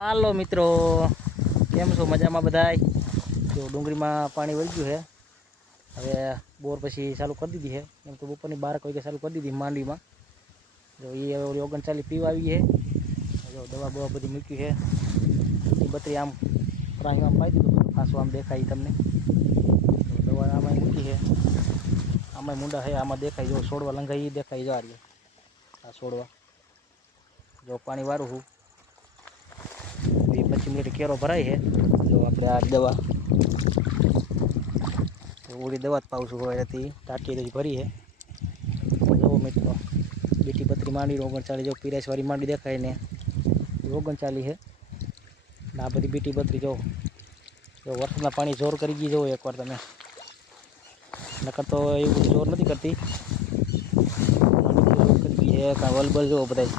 હાલો મિત્રો, કેમ છો? મજામાં બધાય? જો ડુંગળીમાં પાણી વળી ગયું છે. હવે બોર પછી ચાલુ કરી દીધી છે. એમ તો બપોરની 12 વાગે ચાલુ કરી દીધી માંડીમાં. જો એ ઓલી 39 પીવા આવી છે. જો દવા બવા બધી મૂકી છે. બત્રી આમ પ્રાણી આમ પાઈ દીધું, ખાસું આમ દેખાય તમને. દવા આમાં મૂકી છે. આમાં મુંડા છે, આમાં દેખાય જો છોડવા લંઘાઈ દેખાય જા રહી. આ છોડવા જો પાણી વારું છું. 25 મિનિટ કેરો ભરાય છે. જો આપણે આ દવા ઓલી દવા જ પાઉં છું. હવે હતી ટાંકી જ ભરી છે. જો મિત્રો, બીટી બત્રી માંડી 39 જો પીરાશવાળી માંડી દેખાય ને 39 છે. આ બધી બીટી બત્રી જો વરસાદના પાણી જોર કરી ગઈ. જો એકવાર તમે, નકર તો એવું બધું જોર નથી કરતી. વલબલ જો બધા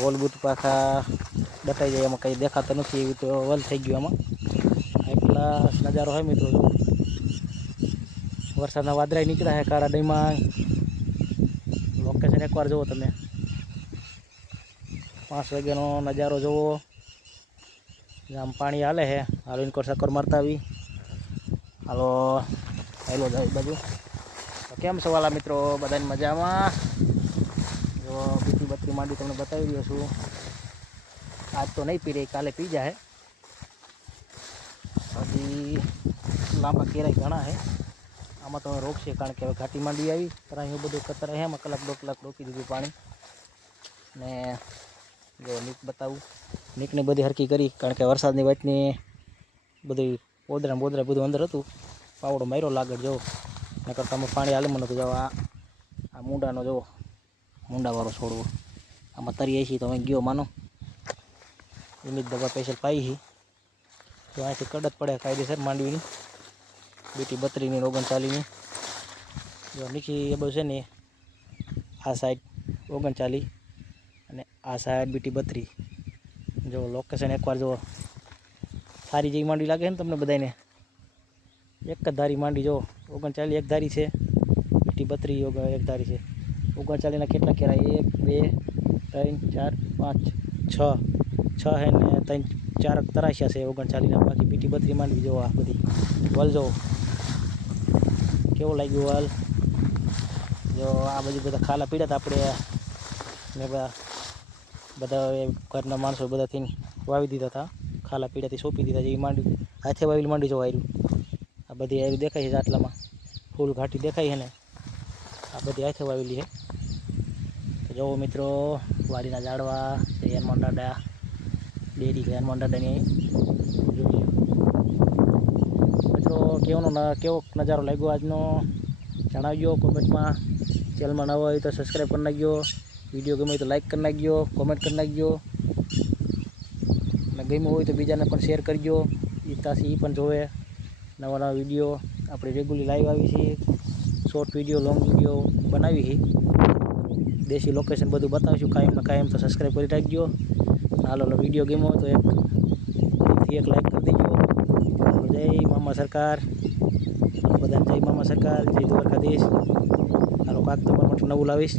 વોલ બૂટ પાછા દટાઈ જાય, એમાં કંઈ દેખાતા નથી. એવું તો વલ થઈ ગયું. આમાં એટલા નજારો હોય મિત્રો. જો વરસાદના વાદળાય નીકળ્યા છે કાળા ડઈમાં. લોકેશન એકવાર જુઓ તમે. 5 વાગ્યાનો નજારો જુઓ. આમ પાણી હાલે છે. હાલો ઇનકોર સક્કર મારતા આવી. હાલો હેલો જાય બાજુ. કેમ છો વાલા મિત્રો? બધાને મજામાં? જો બીટી બત્રી માંડી તમને બતાવી રહ્યો છું. આજ તો નહીં પી રહી, કાલે પી જાય. હજી લાંબા કેરાય ઘણા છે. આમાં તો રોકશે, કારણ કે હવે ઘાટી માંડી આવી. પણ એવું બધું કતર છે. એમાં કલાક 2 કલાક રોકી દીધું પાણી. ને જો નીક બતાવું, નીકને બધી હરકી કરી, કારણ કે વરસાદની વાતની બધી ઓદરા બોદરા બધું અંદર હતું. પાવડો માર્યો લાગડ જો, નકર તમે પાણી હાલે મને તો જાઓ. આ મૂંડાનો જો, મૂંડાવાળો છોડવો આમાં તરી છે. તો અમે ગયો માનો એની જ દવા સ્પેશિયલ પાઈ છે. તો અહીંથી કડત પડે કાયદેસર માંડવીની બીટી બત્રીની 39ની. જો નીચી એ બધું છે ને, આ સાઈડ 39 અને આ સાઈડ બીટી બત્રી. જો લોકેશન એકવાર જુઓ. સારી જેવી માંડી લાગે છે ને તમને બધાને? એક જ ધારી માંડી જો 39 એક ધારી છે. બીટી બત્રી એક ધારી છે. 39ના કેટલા કેરાય? 1 2 3 4 5 6 છે ને 3 4 તરાશ્યા છે 39ના. બાકી બીટી બત્રી માંડવી જો. આ બધી વલ જો કેવું લાગ્યું વલ. જો આ બધી બધા ખાલા પીડ્યા હતા આપણે ને બધા ઘરના માણસો બધાથી વાવી દીધા હતા. ખાલા પીડાથી સોંપી દીધા. જેવી માંડી હાથે વાવેલી માંડી જો આયરું. આ બધી આયરું દેખાય છે આટલામાં. ફૂલ ઘાટી દેખાય છે ને, આ બધી હાથે વાવેલી છે. તો જુઓ મિત્રો, વાડીના ઝાડવા છે. હનુમાન દાદા ડેરી છે. હનુમાન દાદાની જોઈ મિત્રો. કેવો નજારો લાગ્યો આજનો જણાવજો કોમેન્ટમાં. ચેનલમાં નવા હોય તો સબસ્ક્રાઈબ કરી નાખજો. વિડીયો ગમે તો લાઈક કરી નાખજો, કોમેન્ટ કરી નાખજો. અને ગમ્યું હોય તો બીજાને પણ શેર કરજો. એ તાસી એ પણ જોવે નવા નવા વિડીયો. આપણે રેગ્યુલર લાઈવ આવી છીએ. શોર્ટ વિડીયો, લોંગ વિડીયો બનાવી છે. દેશી લોકેશન બધું બતાવીશું કાયમ તો સબસ્ક્રાઈબ કરી રાખજો. હાલો વિડીયો ગમ્યો હોય તો એક લાઈક કરી દેજો. જય મામા સરકાર. બધાને જય મામા સરકાર, જય દ્વારકાધીશ. હાલો કાંક તમારા માટે નવું લાવીશ.